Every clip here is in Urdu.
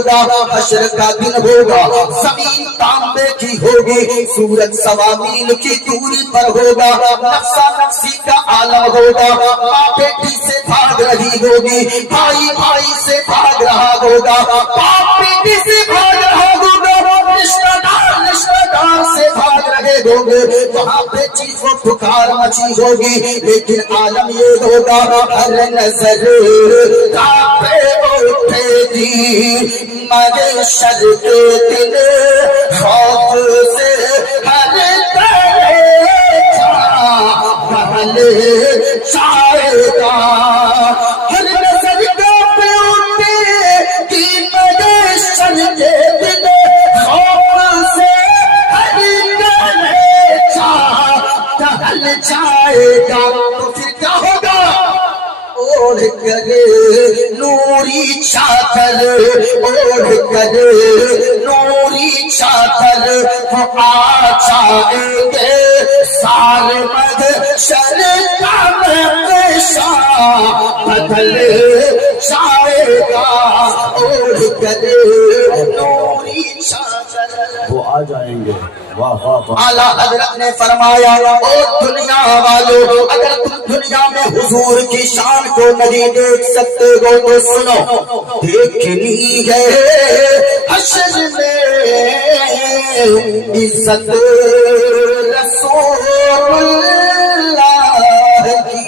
ہوگا، حشر کا دن ہوگا، زمین تانبے کی ہوگی، سورج سوا میل کی دوری پر ہوگا، نفسا نفسی کا عالم ہوگا، ماں بیٹی سے بھاگ رہی ہوگی، بھائی بھائی سے بھاگ رہا ہوگا، باپ بیٹی سے بھاگ رہا ہوگا، رشتہ دار سے بھاگ رہے ہوں گے، وہاں پہ چیز و پکار مچی ہوگی، لیکن عالم یہ ہوگا ہر نظر کعبے اٹھے گی، مگر شر کے دن خوف سے ہر چاہے گا، ہر نظر کعبے اٹھے گی، مگر شر کے دن خوف سے ٹہل جائے گا، تو پھر کیا ہوگا؟ اوڑھ کر نوری چادر، اوڑھ کر نوری چادر وہ آ جائیں گے، سارے محشر کا نقشہ بدل جائے گا، اوڑھ کر نوری چادر وہ آ جائیں گے۔ واہ واہ واہ۔ اعلیٰ حضرت نے فرمایا او دنیا والو، اگر تم دنیا میں حضور کی شان کو نہیں دیکھ سکتے ہو تو سنو، دیکھنی ہے حشر میں عزت رسول اللہ کی۔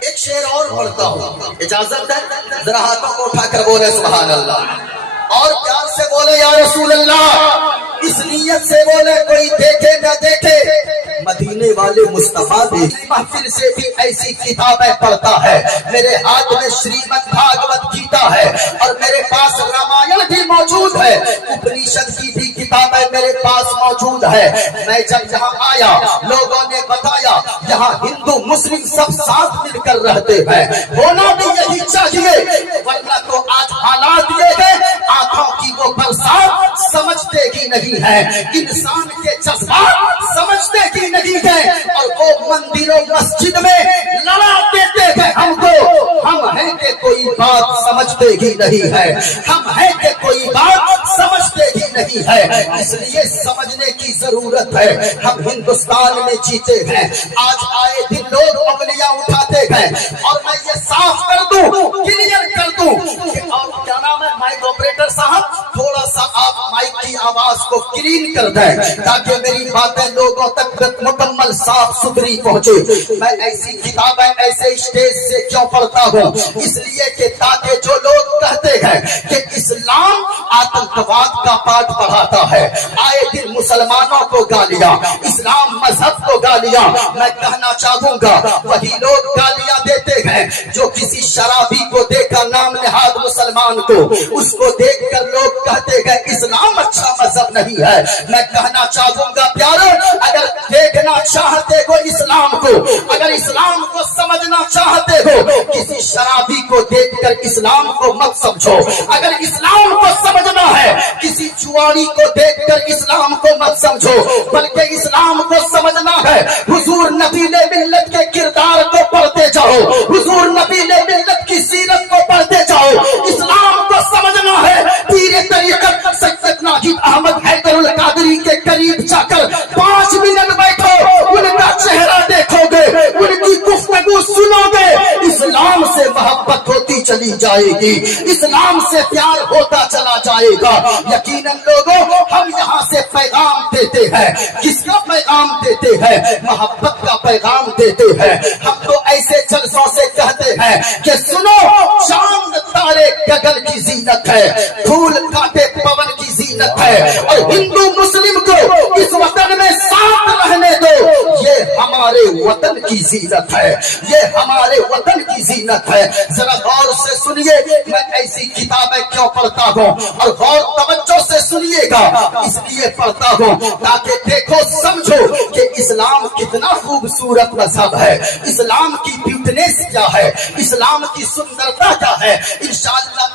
ایک شعر اور پڑھتا ہوں، اجازت ہے؟ ذرا ہاتھوں کو اٹھا کر بولے سبحان اللہ، اور پیار سے بولے یا رسول اللہ، اس نیت سے بولے کوئی دیکھے نہ دیکھے، مدینے والے مصطفیٰ دے محفل سے بھی ایسی کتابیں پڑھتا ہے، میرے ہاتھ میں شریمد بھاگوت گیتا ہے، اور میرے پاس رامائن بھی موجود ہے، اپنیشد کی بھی کتابیں میرے پاس موجود ہے۔ میں جب یہاں آیا لوگوں نے بتایا یہاں ہندو مسلم سب ساتھ مل کر رہتے ہیں، ہونا بھی یہی چاہیے، ورنہ تو آج حالات یہ ہے آنکھوں کی وہ برسات سمجھتے ہی نہیں ہے، انسان کے جذبات سمجھتے ہی نہیں ہے، اور وہ مندر و مسجد میں لڑا دیتے ہیں ہم کو، ہم ہیں کہ کوئی بات سمجھتے ہی نہیں ہے، ہم ہیں کہ کوئی بات سمجھتے ہی نہیں ہے، اس لیے سمجھنے کی ضرورت ہے۔ ہم ہندوستان میں جیتے ہیں، آج آئے دن لوگ انگلیاں اٹھاتے ہیں، اور میں یہ صاف کر دوں، کلیئر کر دوں کہ آپ کیا نام ہے مائک آپریٹر صاحب، تھوڑا سا آپ مائک کی آواز کو کلین کر دیں تاکہ میری باتیں لوگوں تک مکمل صاف ستھری پہنچے۔ میں ایسی کتابیں ایسے اسٹیج سے کیوں پڑھتا ہوں؟ اس لیے کہ تاکہ جو لوگ کہتے ہیں کہ اسلام آتنکواد کا پاٹ پڑھاتا ہے، آئے دن مسلمانوں کو گالیاں، اسلام مذہب کو گالیاں، میں کہنا چاہوں گا وہی لوگ گالیاں دیتے ہیں جو کسی شرابی کو دیکھا نام نہاد مسلمان کو، اس کو دیکھ کر لوگ کہتے ہیں اسلام اچھا مذہب نہیں ہے۔ میں کہنا چاہوں گا پیارو، اگر دیکھنا چاہتے ہو اسلام کو، اگر اسلام کو سمجھنا چاہتے ہو، کسی شرابی کو دیکھ کر اسلام کو مت سمجھو، اگر اسلام کو سمجھنا ہے کسی جوانی کو دیکھ کر اسلام کو مت سمجھو، بلکہ اسلام کو سمجھنا ہے حضور نبی ملت کے کردار کو پڑھتے جاؤ، حضور نبی ملت کی سیرت کو پڑھتے جاؤ، اسلام کو سمجھنا ہے پیر طریقت سید ناجد احمد حیدر القادری کے قریب جا کر 5 منٹ بیٹھو، ان کا چہرہ دیکھو گے، ان کی گفتگو سنو گے، اسلام سے محبت ہوتی چلی جائے گی، اسلام سے پیار ہوتا چلا جائے گا۔ یقیناً لوگوں ہم یہاں سے پیغام دیتے ہیں، کس کا پیغام دیتے ہیں؟ محبت کا پیغام دیتے ہیں۔ ہم تو ایسے جلسوں سے کہتے ہیں کہ سنو، چاند تارے گگن کی زینت ہے، پھول کاٹے پون کی زینت ہے، اور ہندو مسلم کو اس وطن میں ساتھ رہنے دو، یہ ہمارے وطن کی زینت ہے، یہ ہمارے وطن کی زینت ہے۔ ذرا غور سے سنیے میں ایسی کتابیں کیوں پڑھتا ہوں، اور غور توجہ سے سنیے گا، اس لیے پڑھتا ہوں تاکہ دیکھو سمجھو کہ اسلام کتنا خوبصورت مذہب ہے، اسلام کی بیوٹینس کیا ہے، اسلام کی سندرتا کیا ہے۔ انشاءاللہ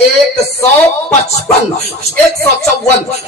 155 154।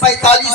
45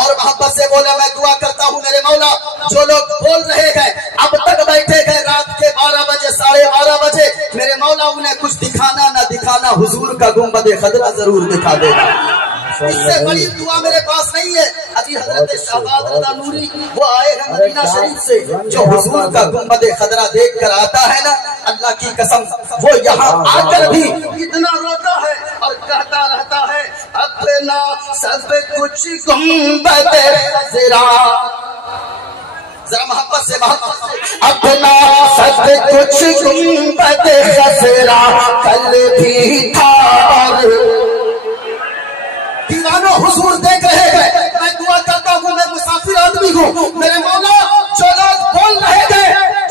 اور محبت سے بولا میں دعا کرتا ہوں میرے مولا جو لوگ بول رہے ہیں اب تک بیٹھے گئے رات کے 12 بجے 12:30 بجے میرے مولا انہیں کچھ دکھانا نہ دکھانا حضور کا گنبد خضرا ضرور دکھا دینا. اس سے بڑی دعا میرے پاس نہیں ہے. ابھی حضرت شہباز رضا نوری وہ آئے ہیں مدینہ شریف سے, جو حضور کا گنبد خضرا دیکھ کر آتا ہے نا, اللہ کی قسم وہ یہاں آ کر بھی اتنا روتا ہے اور کہتا رہتا ہے اپنا سب کچھ گنبد خضرا. ذرا محبت سے اپنا سب کچھ گنبد خضرا کل بھی تھا. دیوانوں حضور دیکھ رہے ہیں, میں دعا کرتا ہوں میں مسافر آدمی ہوں میرے مولا جو لوگ بول رہے تھے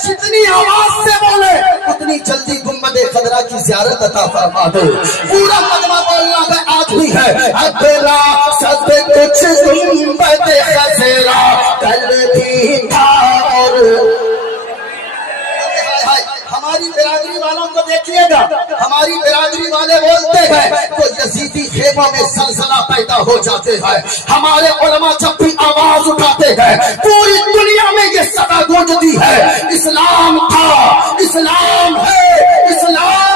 جتنی آواز سے بولے اتنی جلدی گنبد خضرا کی زیارت عطا فرما دے. پورا مجمع بولنا ہے آج بھی ہے اپنا سب کچھ گنبد خضرا کل بھی تھا. اور ہماری برادری والوں کو دیکھیے گا, ہماری برادری والے بولتے ہیں تو یزیدی خیموں میں زلزلہ پیدا ہو جاتے ہیں. ہمارے علماء جب بھی آواز اٹھاتے ہیں پوری دنیا میں یہ صدا گونجتی ہے اسلام تھا, اسلام ہے, اسلام.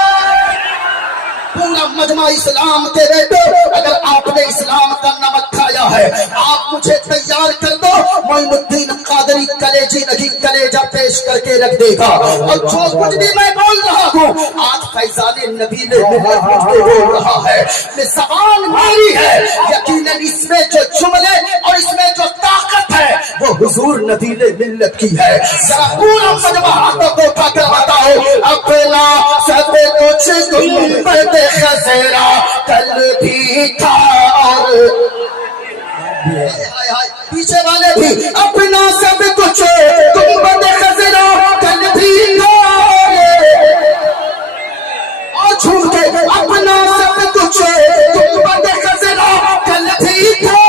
پورا مجمع اسلام کے بیٹے اگر آپ نے اسلام کا نمک کھایا ہے آپ مجھے تیار کر دو, معین الدین قادری کلیجی نہیں کلیجہ پیش کر کے رکھ دے گا. اور جو کچھ بھی میں بول رہا ہوں آج فیضان نبی نے مجھ کو بول رہا ہے, میں زبان ماری ہے یقیناً اس میں جو جملے اور اس میں جو طاقت ہے وہ حضور نبی نے ملت کی ہے. ذرا پورا مجمع ہاتھوں کو اٹھا کر بتاؤ اپنا سب کچھ گنبد خضرا کل بھی تھا. اور پیچھے والے بھی اپنا سب کچھ گنبد خضرا کل بھی تھا. اور چھوڑ کے اپنا سب کچھ گنبد خضرا کل بھی تھا.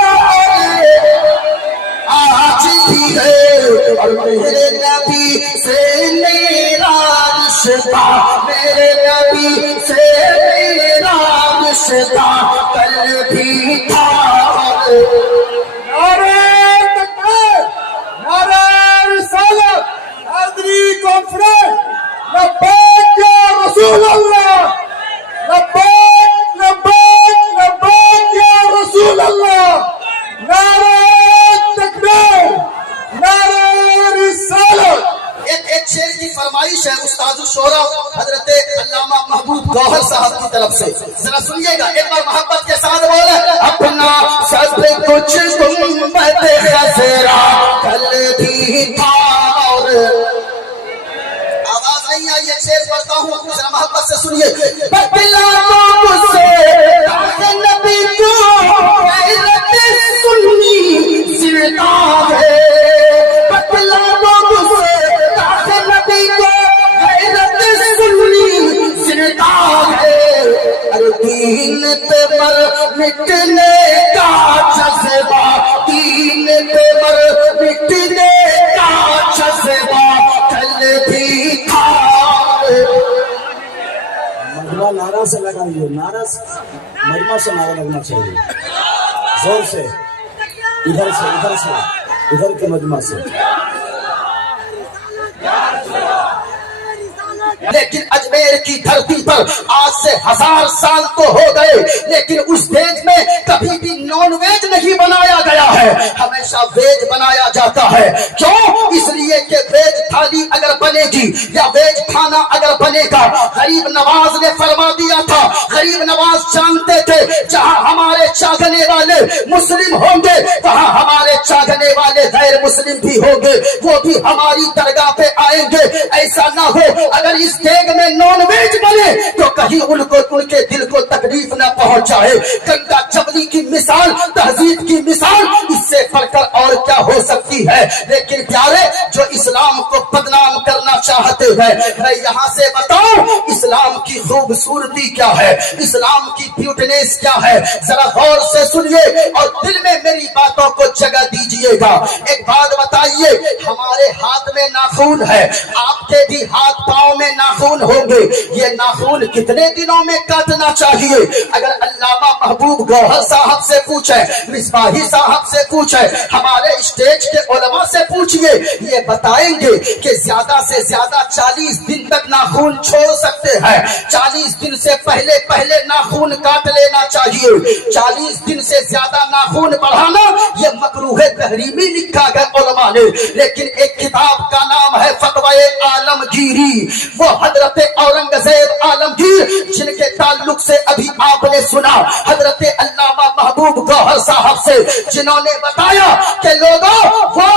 آج بھی ہے اور میرے نبی سے میرا رشتہ, میرے نبی سے میرا رشتہ کل بھی تھا. نعرہ تکبیر, نعرہ رسالت, حاضری کانفرنس, لبیک یا رسول اللہ, لبیک لبیک لبیک یا رسول اللہ. نعرہ تکبیر, نعرہ رسالت. ایک شعر کی فرمائش ہے استاد الشورا حضرت علامہ محبوب گوہر صاحب کی طرف سے, ذرا سنیے گا ایک بار محبت کے ساتھ بولے اپنا سب کچھ گنبد خضرا کل بھی تھا. اور آواز نہیں آئی, ایک شعر پڑھتا ہوں ذرا محبت سے سنیے. بتلا تو مجھ سے نبی کو غیرت سنی زندہ ہے, بتلا تو مجھ سے نبی کو غیرت سنی زندہ ہے. دین پہ مر مٹنے کا جذبہ, دین پہ مر مٹنے کا جذبہ کل بھی تھا. مجمع نعرہ سے لگائیے, نعرہ مجمع سے نعرہ لگنا چاہیے زور سے, ادھر سے ادھر سے ادھر کے مجمع سے. لیکن اجمیر کی دھرتی پر آج سے 1000 سال تو ہو گئے لیکن اس دیش میں کبھی بھی نان ویج نہیں بنایا گیا ہے, ہمیشہ ویج بنایا جاتا ہے. کیوں؟ اس لیے کہ ویج تھالی اگر بنے گی یا ویج کھانا اگر بنے گا, غریب نواز نے فرما دیا تھا, غریب نواز جانتے تھے جہاں ہمارے چاہنے والے مسلم ہوں گے وہاں ہمارے چاہنے والے غیر مسلم بھی ہوں گے, وہ بھی ہماری درگاہ پہ آئیں گے. ایسا نہ ہو اگر اس دیگ میں نان ویج بنے تو کہیں ان کے دل کو تکلیف نہ پہنچ جائے. گنگا جمنی کی مثال, تہذیب کی مثال, اس سے بڑھ کر اور کیا ہو سکتی ہوتی ہے، لیکن پیارے جو اسلام کو بدنام کرنا چاہتے ہیں، میں یہاں سے بتاؤں اسلام کی خوبصورتی کیا ہے، اسلام کی بیوٹینس کیا ہے، ذرا غور سے سنیے اور دل میں میری باتوں کو جگہ دیجئے گا۔ ایک بات بتائیے، ہمارے ہاتھ میں ناخون ہے، آپ کے بھی ہاتھ پاؤں میں ناخون ہوں گے، یہ ناخون کتنے دنوں میں کاٹنا چاہیے؟ اگر علامہ محبوب گوہر صاحب سے پوچھے، مصباحی صاحب سے پوچھے، ہمارے اسٹیج کے علماء سے پوچھئے، یہ بتائیں گے کہ زیادہ سے زیادہ 40 دن تک ناخون چھوڑ سکتے ہیں، 40 دن سے پہلے ناخون کاٹ لینا چاہیے، 40 دن سے زیادہ ناخون بڑھانا یہ مکروہ تحریمی لکھا گیا علماء نے۔ لیکن ایک کتاب کا نام ہے فتوی عالمگیری، وہ حضرت اورنگزیب عالمگیر جن کے تعلق سے ابھی آپ نے سنا حضرت علامہ محبوب گوہر صاحب سے، جنہوں نے بتایا کہ لوگوں وہ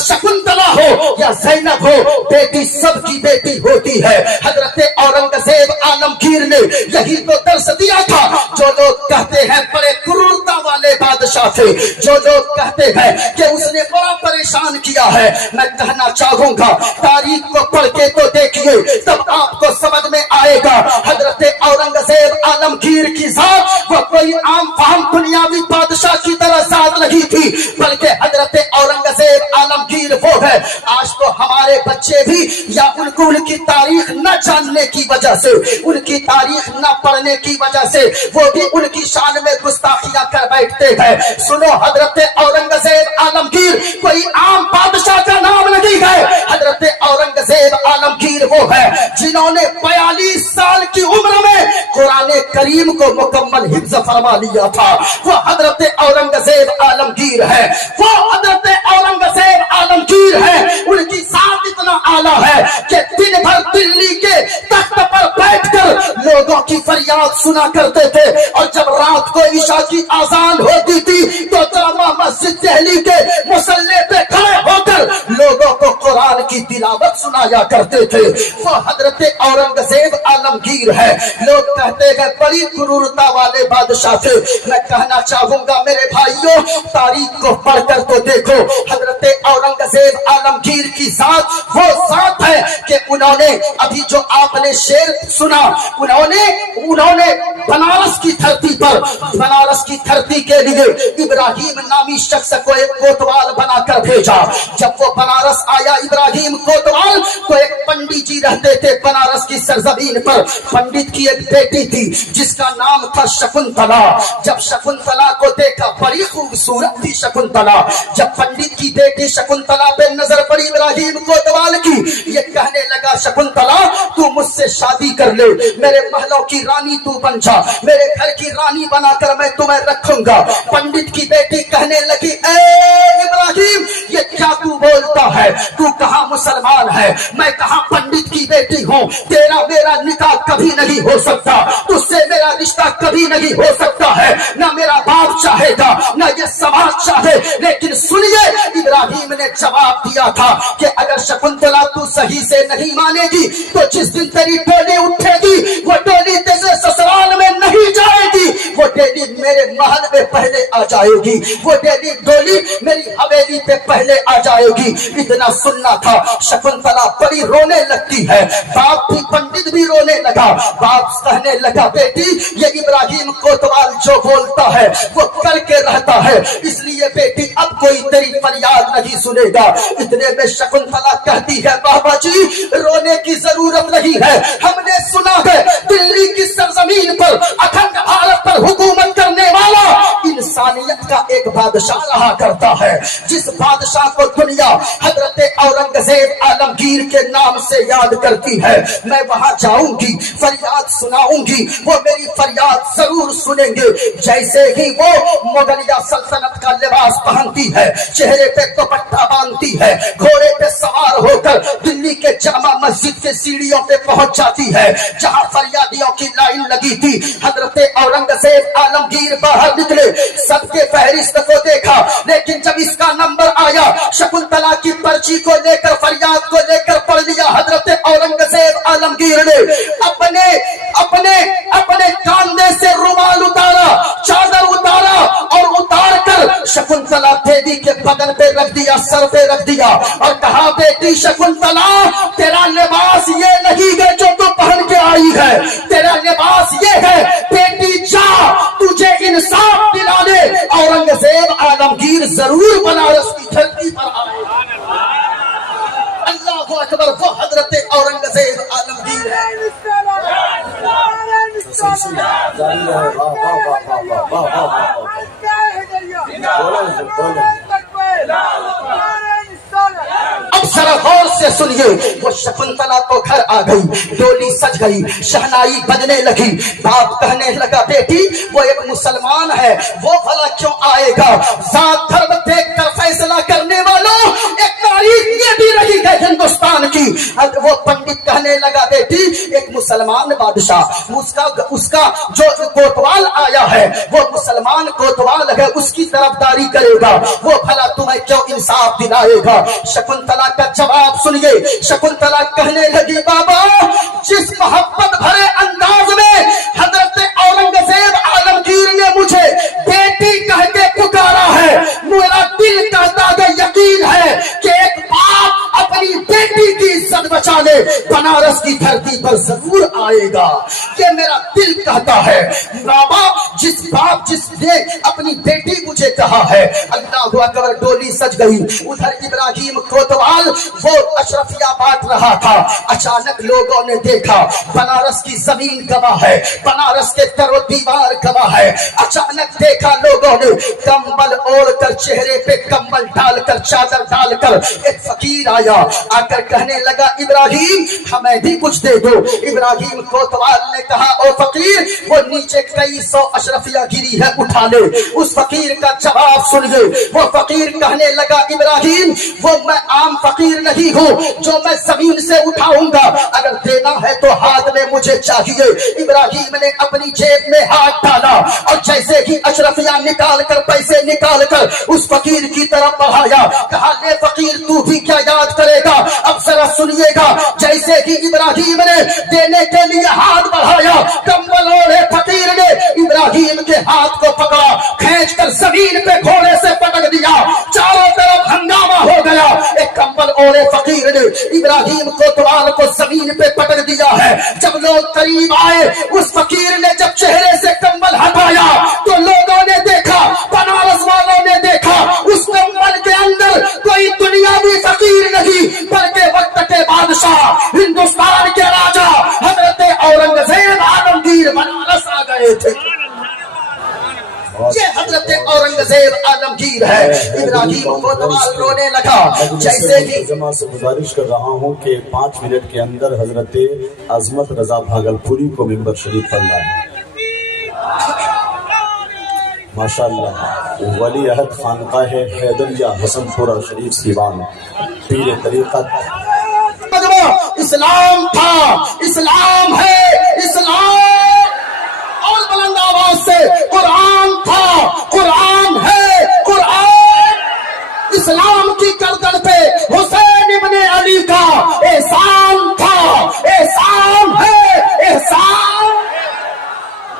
شکنتلا ہو یا زینب ہو، بیٹی سب کی بیٹی ہوتی ہے۔ حضرت اورنگزیب عالمگیر نے یہی تو درس دیا تھا۔ جو لوگ کہتے ہیں بڑے کرورتا والے بادشاہ تھے، جو لوگ کہتے ہیں کہ اس نے بڑا پریشان کیا ہے، میں کہنا چاہوں گا تاریخ کو پڑھ کے تو دیکھیے، تب آپ کو سمجھ میں آئے گا حضرت اورنگزیب عالمگیر کی ذات وہ کوئی عام فہم دنیاوی بادشاہ کی طرح ذات نہیں تھی، بلکہ حضرت اورنگزیب عالمگیر وہ ہے۔ آج تو ہمارے بچے بھی یا ان کو ان کی تاریخ نہ جاننے کی وجہ سے، ان کی تاریخ نہ پڑھنے کی وجہ سے وہ بھی ان کی شان میں گستاخیاں کر بیٹھتے ہیں۔ سنو، حضرت اورنگزیب عالمگیر کوئی عام بادشاہ کا نام نہیں ہے، حضرت اورنگزیب عالمگیر وہ ہے جنہوں نے 42 سال کی عمر میں قرآن کریم کو مکمل حفظ فرما لیا تھا، وہ حضرت اورنگزیب عالمگیر ہے، وہ حضرت اورنگزیب عالمگیر ہے۔ ان کی ذات اتنا اعلیٰ ہے کہ دن بھر دلی کے تخت پر بیٹھ کر لوگوں کی فریاد سنا کرتے تھے، اور جب رات کو عشاء کی اذان ہوتی تھی تو جامع مسجد دہلی کے مصلی پہ کھڑے ہو کر لوگوں کو قرآن کی تلاوت سنایا کرتے تھے۔ وہ حضرت اورنگزیب عالمگیر ہے۔ لوگ کہتے ہیں بڑی کرورتا والے بادشاہ تھے، میں کہنا چاہوں گا میرے بھائیوں تاریخ کو پڑھ کر تو دیکھو، حضرت اورنگزیب عالمگیر کی ذات وہ ذات ہے کہ انہوں نے ابھی جو آپ نے شعر سنا، انہوں نے بنارس کی دھرتی پر، بنارس کی دھرتی کے لیے ابراہیم نامی شخص کو ایک کوتوال بنا کر بھیجا۔ جب وہ بنارس آیا ابراہیم کوتوال تو ایک پنڈت جی رہتے تھے بنارس کی سرزمین پر، پنڈت کی ایک بیٹی تھی جس کا نام تھا شکنتلا۔ جب شکنتلا کو دیکھا، بڑی خوبصورت تھی شکنتلا، جب پنڈت کی بیٹی شکنتلا پہ نظر پڑی ابراہیم کوتوال کی، یہ کہنے لگا شکنتلا تو مجھ سے شادی کر لے، میرے محلوں کی رانی تو بن جا، میرے گھر کی رانی بنا کر میں تمہیں رکھوں گا۔ پنڈت کی بیٹی کہنے لگی اے ابراہیم یہ کیا تو بولتا ہے، تو کہاں مسلمان ہے، میں کہاں پنڈت کی بیٹی ہوں، تیرا میرا نکاح کبھی نہیں ہو سکتا، تجھ سے میرا رشتہ کبھی نہیں ہو سکتا ہے، نہ میرا باپ چاہے گا نہ یہ سماج چاہے۔ لیکن سنیے ابراہیم نے جواب دیا تھا کہ اگر شکنتلا تو صحیح سے نہیں مانے گی تو جس دن تیری ڈولی اٹھے گی وہ ڈولی تیرے سسرال میں نہیں جائے گی، وہ ڈولی میرے محل میں پہلے آ جائے گی، وہ ڈولی میری حویلی پہ پہلے آ جائے گی۔ اتنا سننا تھا، شکنتلا بڑی رونے لگتی ہے، باپ بھی پنڈت بھی رونے لگا، باپ کہنے لگا بیٹی یہ ابراہیم کوتوال جو بولتا ہے وہ کر کے رہتا ہے، اس لیے بیٹی اب کوئی تیری فریاد نہیں سنے گا۔ اتنے میں شکنتلا کہتی ہے بابا جی رونے کی ضرورت نہیں ہے، ہم نے سنا ہے دلی کی سرزمین پر اکھنڈ بھارت پر حکومت کرنے والا انسانیت کا ایک بادشاہ رہا کرتا ہے، جس بادشاہ کو دنیا حضرت اورنگزیب عالمگیر کے نام سے یاد کرتی ہے۔ میں وہاں جاؤں گی، فریاد سناؤں گی، وہ میری فریاد ضرور سنیں گے۔ جیسے ہی وہ مغلیہ سلطنت کا لباس پہنتی ہے، چہرے پہ دوپٹہ باندھتی ہے، گھوڑے پہ سوار ہو کر دلی کے جامع مسجد کے سیڑھیوں پہ پہنچ جاتی ہے جہاں فریادیوں کی لائن لگی تھی۔ حضرت اورنگزیب عالمگیر باہر نکلے، سب کے فہرست کو دیکھا، لیکن جب اس کا نمبر آیا شکنتلا کی پرچی کو لے کر فریاد کو لے کر پڑھ لیا حضرت اورنگزیب عالمگیر نے اپنے کاندھے سے رومال اتارا، چادر اتارا اور اتار کر شکنتلا دیوی کے بدن پہ رکھ دیا, سر پہ رکھ دیا اور کہا بیٹی شکنتلا تیرا لباس یہ نہیں ہے جو تو پہن کے آئی ہے, تیرا لباس یہ ہے بیٹی جا تجھے انصاف دلانے اورنگزیب عالمگیر ضرور بنارس کی دھرتی پر آئے. اللہ اکبر, وہ حضرت اورنگزیب عالمگیر ہے. اب ذرا غور سے سنیے, وہ شکنتلا تو گھر آ گئی, ڈولی سج گئی, شہنائی بجنے لگی. باپ کہنے لگا بیٹی وہ ایک مسلمان ہے, وہ بھلا کیوں آئے گا؟ ذات دھرم دیکھ کر فیصلہ کرنے والوں ایک تاریخ یہ بھی رہی ہے ہندوستان کی. وہ پنڈت کہنے لگا بیٹی ایک مسلمان بادشاہ, اس کا جو کوتوال آیا ہے وہ مسلمان کوتوال ہے, اس کی طرفداری کرے گا, وہ بھلا تمہیں کیوں انصاف دلائے گا؟ شکنتلا کا جواب سنیے. شکنتلا کہنے لگی بابا جس محبت بھرے انداز میں حضرت اورنگزیب عالمگیر نے مجھے بیٹی کہہ کے پکارا ہے, میرا دل کہتا ہے یقین ہے کہ ایک باپ اپنی بیٹی کی عزت بچانے بنارس کی دھرتی پر ضرور آئے گا. یہ میرا دل کہتا ہے. بابا جس نے اپنی بیٹی مجھے کہا ہے. اللہ اکبر, ڈولی سج گئی. ادھر ابراہیم کوتوال وہ اشرفیہ بانٹ رہا تھا. اچانک لوگوں نے دیکھا بنارس کی زمین گواہ ہے, بنارس کے در و دیوار گواہ ہے. اچانک دیکھا لوگوں نے کمبل اوڑھ کر, چہرے پہ کمبل ڈال کر, چادر ڈال کر ایک فقیر آیا. آ کر کہنے لگا ابراہیم ہمیں بھی کچھ دے دو. ابراہیم کوتوال نے کہا او فقیر وہ نیچے کئی سو اشرفیہ گری ہے, اٹھا لے. اس فقیر کا جواب سنیے. وہ فقیر کہنے لگا ابراہیم وہ میں عام فقیر نہیں ہوں جو میں زمین سے اٹھاؤں گا, اگر دینا ہے تو ہاتھ میں مجھے چاہیے. ابراہیم نے اپنی جیب میں ہاتھ ڈالا اور جیسے ہی اشرفیہ نکال کر, پیسے نکال کر اس فقیر کی طرف بڑھایا. کہا لے فقیر تو بھی کیا یاد کرے گا؟ اب ذرا سنیے گا. جیسے ہی ابراہیم نے دینے کے لیے ہاتھ بڑھایا, کمبل اوڑھے فقیر نے ابراہیم کے ہاتھ کو پکڑا, کھینچ کر زمین پہ گھوڑے سے پٹک دیا. چاروں طرف ہنگامہ ہو گیا. ایک کمبل اوڑھے فقیر نے ابراہیم کوتوال کو زمین پہ پٹک دیا ہے. جب لوگ قریب آئے اس فقیر نے جب چہرے سے کمبل ہٹایا تو لوگوں نے دیکھا, بنارس والوں نے دیکھا اس کمبل کے اندر کوئی دنیاوی فقیر نہیں بلکہ وقت کے بادشاہ, ہندوستان کے راجا حضرت اورنگزیب عالمگیر بنارس آ گئے تھے. یہ حضرت اورنگزیب عالمگیر ہے. ابراہیم کوتوال رونے لگا. جیسے ہی سے گزارش کر رہا ہوں کہ 5 منٹ کے اندر حضرت عظمت رضا بھاگلپوری کو ممبر شریف پر لائیں. ماشاءاللہ ولی عہد خانقاہ حیدریہ حسن پورہ شریف سیوان, پیر طریقت. اسلام تھا, اسلام ہے, اسلام. اور بلند آواز سے قرآن تھا, قرآن ہے, قرآن. اسلام کی گردن پہ حسین ابن علی کا احسان تھا, احسان ہے, احسان.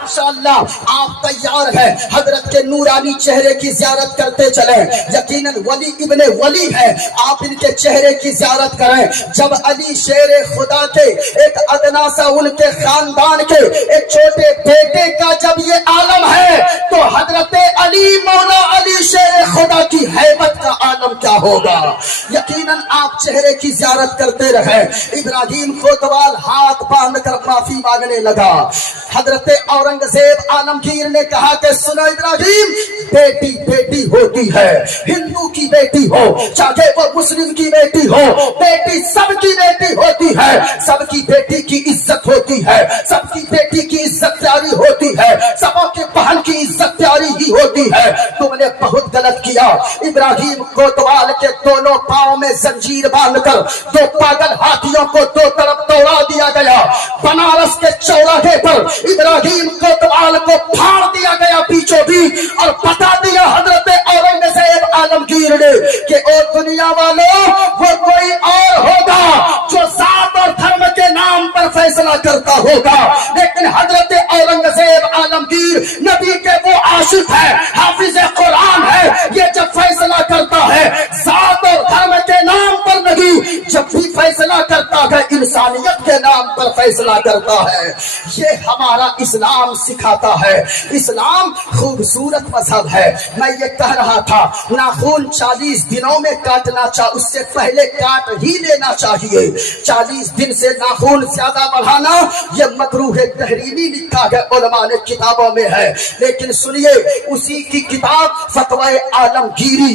ماشاءاللہ آپ تیار ہیں حضرت کے نورانی چہرے کی زیارت کرتے چلیں. یقیناً ولی ابن ولی ہے, آپ ان کے چہرے کی زیارت کریں. جب علی شیر خدا کے ایک ادنا سا ان کے خاندان کے ایک چھوٹے بیٹے کا جب یہ عالم ہے تو حضرت علی مولا علی شیر خدا کی ہیبت کا عالم کیا ہوگا. یقیناً آپ چہرے کی زیارت کرتے رہیں. ابراہیم کوتوال ہاتھ باندھ کر معافی مانگنے لگا. حضرت اورنگزیب عالمگیر نے کہا کہ سنو ابراہیم, بیٹی بیٹی ہوتی ہے, ہندو کی بیٹی ہو چاہے وہ مسلم کی بیٹی ہو, بیٹی سب کی بیٹی ہوتی ہے. سب کی بیٹی کی عزت ہوتی ہے, سب کی بیٹی کی عزت پیاری ہوتی ہے, سب کے بہن کی عزت پیاری ہی ہوتی ہے. تم نے بہت غلط کیا. ابراہیم کوتوال کے دونوں پاؤں میں زنجیر باندھ کر 2 پاگل ہاتھیوں کو 2 طرف دوڑا دیا گیا. بنارس کے چوراہے پر ابراہیم کوتوال کو پھاڑ دیا گیا بیچوں بیچ, اور بتا دیا حضرت اورنگزیب عالمگیر نے کہ او دنیا والوں وہ کوئی اور ہوگا جو ذات اور دھرم کے نام پر فیصلہ کرتا ہوگا, لیکن حضرت اورنگزیب عالمگیر نبی کے وہ عاشق ہے, حافظ قرآن ہے. یہ جب فیصلہ کرتا ہے فیصلہ کرتا ہے. یہ ہمارا اسلام سکھاتا ہے. اسلام خوبصورت مذہب ہے. میں یہ کہہ رہا تھا ناخن 40 دنوں میں کاٹنا چاہیے، اس سے پہلے کاٹ ہی لینا چاہیے. 40 دن سے ناخن زیادہ بڑھانا یہ مکروہ تحریمی لکھا ہے علماء نے کتابوں میں ہے. لیکن سنیے اسی کی کتاب فتوی عالمگیری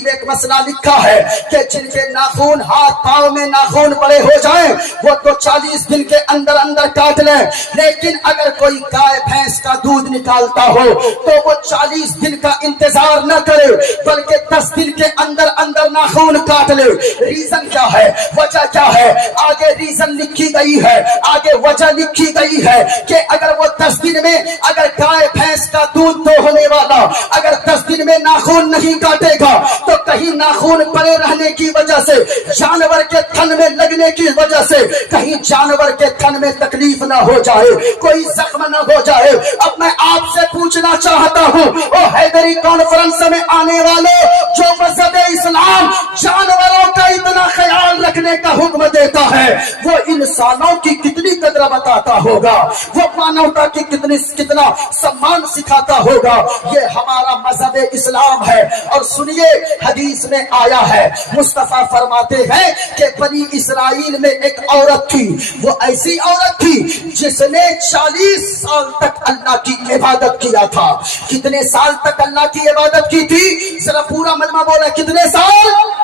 میں ایک مسئلہ لکھا ہے کہ جن کے ناخن ہاتھ پاؤں میں ناخن بڑے ہو جائیں وہ تو 40 دن کے اندر اندر کاٹ لیں. لیکن اگر کوئی گائے بھینس کا دودھ نکالتا ہو تو وہ 40 دن کا انتظار نہ کرے بلکہ 10 دن کے اندر اندر ناخن کاٹ لے. ریزن کیا ہے؟ وجہ کیا ہے؟ آگے ریزن لکھی گئی ہے، آگے وجہ لکھی گئی ہے کہ اگر وہ 10 دن میں اگر گائے بھینس کا دودھ دوہنے والا اگر 10 دن میں ناخن نہیں کاٹے گا تو کہیں ناخن پڑے رہنے کی وجہ سے، جانور کے تھن میں لگنے کی وجہ سے کہیں جانور کے تھن میں تکلیف نہ ہو جائے، کوئی زخم نہ ہو جائے. اب میں آپ سے پوچھنا چاہتا ہوں او حیدری کانفرنس میں آنے والے جو مذہب اسلام جانوروں کا اتنا خیال رکھنے کا حکم دیتا ہے وہ انسانوں کی کتنی قدر بتاتا ہوگا، وہ مانوتا کی کتنا سمان سکھاتا ہوگا. یہ ہمارا مذہب اسلام ہے. اور سنیے حدیث میں آیا ہے مصطفیٰ فرماتے ہیں کہ بنی اسرائیل میں ایک عورت تھی، وہ ایسی عورت تھی جس نے 40 سال تک اللہ کی عبادت کیا تھا. کتنے سال تک اللہ کی عبادت کی تھی؟ ذرا پورا مجمع بولا کتنے سال؟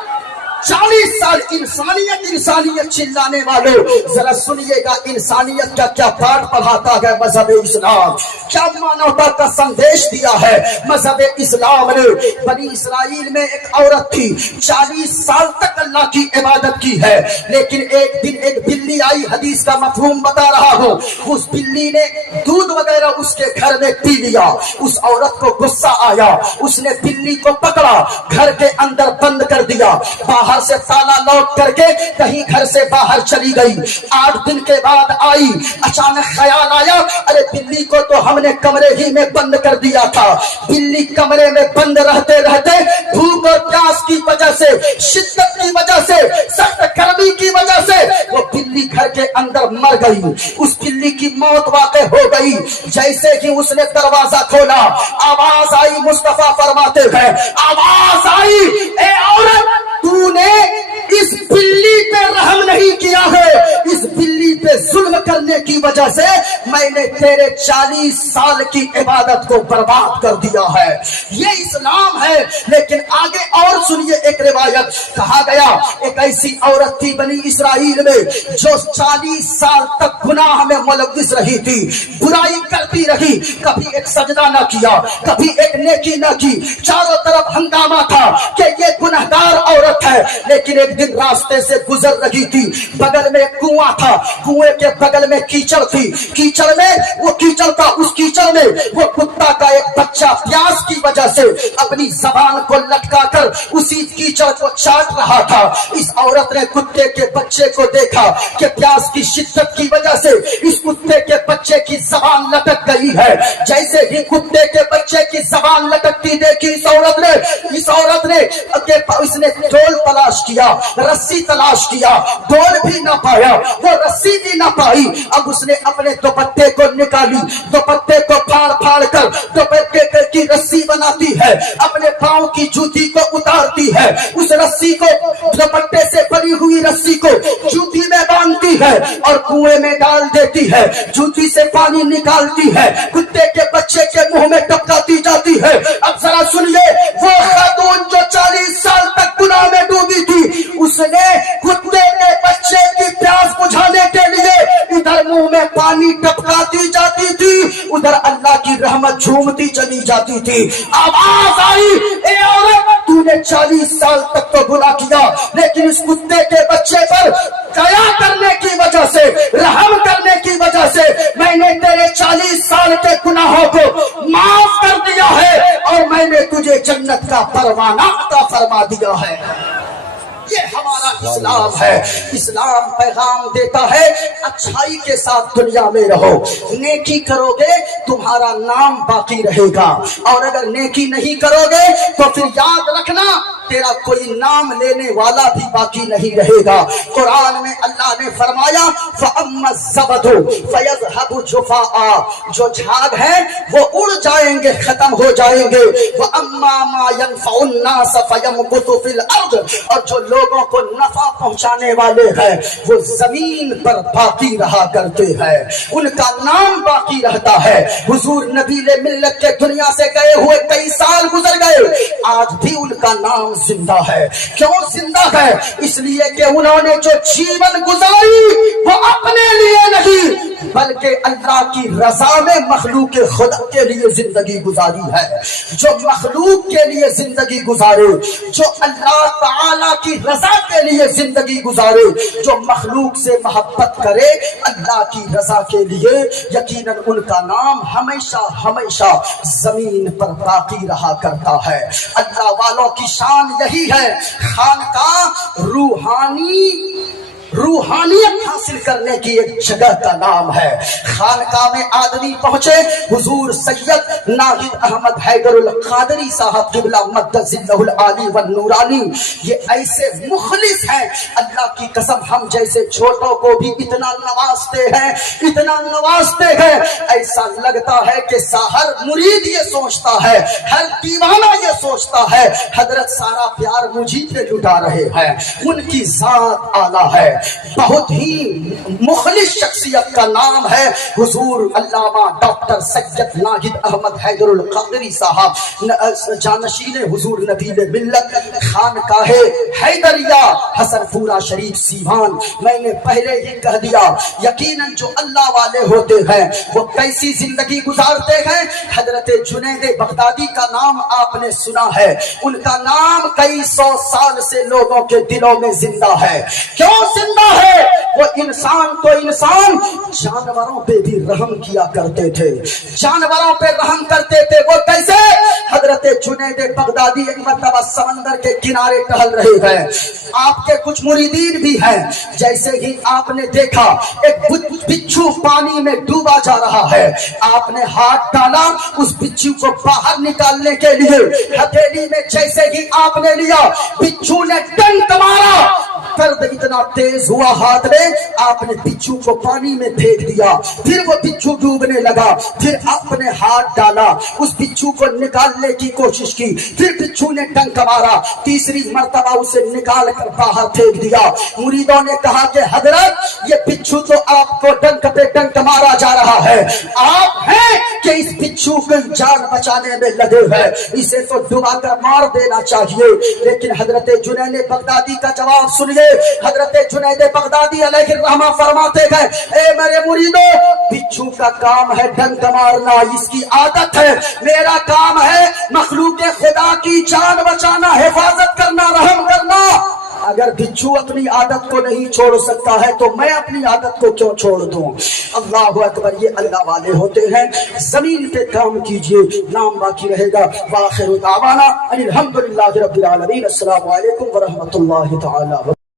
40 سال. انسانیت چلانے والوں ذرا سنیے گا انسانیت کا کیا پاٹ پڑھاتا ہے مذہب اسلام، کیا مانوتا کا سندیش دیا ہے مذہب اسلام نے. بنی اسرائیل میں ایک عورت تھی 40 سال تک اللہ کی عبادت کی ہے. لیکن ایک دن ایک بلی آئی، حدیث کا مفہوم بتا رہا ہوں. اس بلی نے دودھ وغیرہ اس کے گھر میں پی لیا. اس عورت کو غصہ آیا، اس نے بلی کو پکڑا، گھر کے اندر بند کر دیا، باہر سے تالا لوٹ کر کے کہیں گھر سے باہر چلی گئی. 8 دن کے بعد آئی، اچانک خیال آیا ارے بلی کو تو ہم نے کمرے ہی میں بند کر دیا تھا. بلی کمرے میں بند رہتے رہتے بھوک اور پیاس کی وجہ سے، شدت کی وجہ سے، سخت گرمی کی وجہ سے وہ بلی گھر کے اندر مر گئی. اس بلی کی موت واقع ہو گئی. جیسے ہی اس نے دروازہ کھولا آواز آئی، مصطفیٰ فرماتے ہیں آواز آئی اے عورت تو نے اس بلی پہ رحم نہیں کیا ہے، اس بلی پہ ظلم کرنے کی وجہ سے میں نے تیرے 40 سال کی عبادت کو برباد کر دیا ہے. یہ اسلام ہے. لیکن آگے اور سنیے ایک روایت کہا گیا ایک ایسی عورت تھی بنی اسرائیل میں جو 40 سال تک گناہ میں ملوث رہی تھی، برائی کرتی رہی، کبھی ایک سجدہ نہ کیا، کبھی ایک نیکی نہ کی. چاروں طرف ہنگامہ تھا کہ یہ گنہگار عورت ہے. لیکن ایک دن راستے سے گزر رہی تھی، بغل میں کنواں تھا، کنویں کے بغل میں کیچڑ تھی، کیچڑ میں وہ کیچڑ تھا، اس کیچڑ میں وہ کتا کا ایک بچہ پیاس کی وجہ سے اپنی زبان کو لٹکا کر اسی کیچڑ کو چاٹ رہا تھا. اس عورت نے کتے کے بچے کو دیکھا کہ پیاس کی شدت کی وجہ سے اس کتے کے بچے کی زبان لٹک گئی ہے. جیسے ہی کتے کے بچے کی زبان لٹکتی دیکھی اس عورت نے اس نے ڈول تلاش کیا، رسی تلاش کیا، ڈول بھی نہ پایا، وہ رسی بھی نہ پائی. اب اس نے اپنے دوپٹے کو نکالی، دوپٹے کو پھاڑ کر دوپٹے کی رسی بناتی ہے، اپنے پاؤں کی جوتی کو اتارتی ہے، اس رسی کو دوپٹے سے بنی ہوئی رسی کو جوتی میں باندھتی ہے اور کنویں میں ڈال دیتی ہے، جوتی سے پانی نکالتی ہے، کتے کے بچے کے منہ میں ٹپکاتی جاتی ہے. اب ذرا سنیے وہ خاتون جو 40 سال تک گناہ میں ڈوبی تھی، اس نے کتے کے بچے کی پیاس بجھانے کے لیے ادھر منہ میں پانی ٹپکاتی جاتی تھی، ادھر اللہ کی رحمت جھومتی چلی جاتی تھی. آواز آئی اے عورت تو نے 40 سال تک تو گناہ کیا، لیکن اس کتے کے بچے پر دیا کرنے کی وجہ سے، رحم کرنے کی وجہ سے میں نے تیرے 40 سال کے گناہوں کو معاف کر دیا ہے اور میں نے تجھے جنت کا پروانہ عطا فرما دیا ہے. یہ ہمارا اسلام ہے. اسلام پیغام دیتا ہے اچھائی کے ساتھ دنیا میں رہو، نیکی کرو گے تمہارا نام باقی رہے گا، اور اگر نیکی نہیں کرو گے تو پھر یاد رکھنا تیرا کوئی نام لینے والا بھی باقی نہیں رہے گا۔ قرآن میں اللہ نے فرمایا فَأَمَّا الزَّبَدُ فَيَذْهَبُ جُفَاءً، جو جھاگ ہے وہ اڑ جائیں گے، ختم ہو جائیں گے۔ وَأَمَّا مَا يَنفَعُ النَّاسَ فَيَمْكُثُ فِي الْأَرْضِ، اور جو لوگوں کو نفع پہنچانے والے ہیں وہ زمین پر باقی رہا کرتے ہیں، ان کا نام باقی رہتا ہے۔ حضور نبی ملت کے دنیا سے گئے ہوئے کئی سال گزر گئے، آج بھی ان کا نام زندہ ہے۔ کیوں زندہ ہے؟ اس لیے کہ انہوں نے جو جیون گزاری وہ اپنے لیے نہیں بلکہ اللہ کی رضا میں مخلوق خدا کے لیے زندگی گزاری ہے۔ جو مخلوق کے لیے زندگی گزارے، جو اللہ تعالی کی رضا کے لیے زندگی گزارے، جو مخلوق سے محبت کرے اللہ کی رضا کے لیے، یقیناً ان کا نام ہمیشہ ہمیشہ زمین پر باقی رہا کرتا ہے۔ اللہ والوں کی شان یہی ہے۔ خانقاہ روحانیت حاصل کرنے کی ایک جگہ کا نام ہے۔ خانقاہ میں آدمی پہنچے، حضور سید ناہید احمد حیدر القادری صاحب قبلہ مقدس ذلہ العالی والنورانی، یہ ایسے مخلص ہیں، اللہ کی قسم ہم جیسے چھوٹوں کو بھی اتنا نوازتے ہیں، ایسا لگتا ہے کہ ہر مرید یہ سوچتا ہے، ہر دیوانہ یہ سوچتا ہے حضرت سارا پیار مجھے پہ لٹا رہے ہیں۔ ان کی ذات اعلیٰ ہے، بہت ہی مخلص شخصیت کا نام ہے حضور علامہ ڈاکٹر سید ناہید احمد حیدر القادری صاحب، جانشین حضور نبی ملت، خانقاہ حیدریہ حسن پورہ شریف سیوان۔ میں نے پہلے ہی کہہ دیا، یقیناً جو اللہ والے ہوتے ہیں وہ کیسی زندگی گزارتے ہیں۔ حضرت جنید بغدادی کا نام آپ نے سنا ہے، ان کا نام کئی سو سال سے لوگوں کے دلوں میں زندہ ہے۔ کیوں زندہ ہے؟ وہ انسان تو انسان، جانوروں پہ بھی رحم کیا کرتے تھے، جانوروں پہ رحم کرتے تھے۔ وہ کیسے؟ حضرت جنید بغدادی ایک مرتبہ سمندر کے کنارے ٹہل رہے ہیں، آپ کے کچھ مریدین بھی ہیں، جیسے ہی آپ نے دیکھا ایک بچھو پانی میں ڈوبا جا رہا ہے، آپ نے ہاتھ ڈالا اس بچھو کو باہر نکالنے کے لیے، ہتھیلی میں جیسے ہی آپ نے لیا، بچھو نے ڈنک مارا، درد اتنا تیز ہوا ہاتھ میں، آپ نے بچھو کو پانی میں پھینک دیا، پھر وہ بچھو ڈوبنے لگا، پھر آپ نے ہاتھ ڈالا اس بچھو کو نکالنے کی کوشش کی، پھر بچھو نے ڈنک مارا، تیسری مرتبہ اسے نکال کر باہر پھینک دیا۔ مریدوں نے کہا کہ حضرت یہ بچھو تو آپ کو ڈنک پہ ڈنک مارا جا رہا ہے، آپ ہیں کہ اس بچھو کو جان بچانے میں لگے ہیں، اسے تو ڈبا کر مار دینا چاہیے۔ لیکن حضرت جنید بغدادی کا جواب سنیے، حضرت جنید بغدادی علیہ الرحمہ فرماتے گئے، اے میرے مریدوں، بچھو کا کام ہے ڈنک مارنا، اس کی عادت ہے، میرا کام ہے مخلوق خدا کی جان بچانا، حفاظت کرنا، رحم کرنا۔ اگر بچھو اپنی عادت کو نہیں چھوڑ سکتا ہے تو میں اپنی عادت کو کیوں چھوڑ دوں؟ اللہ اکبر، یہ اللہ والے ہوتے ہیں۔ زمین پہ کام کیجئے، نام باقی رہے گا۔ وآخر دعوانا ان الحمدللہ رب العالمین۔ السلام علیکم ورحمۃ اللہ تعالی۔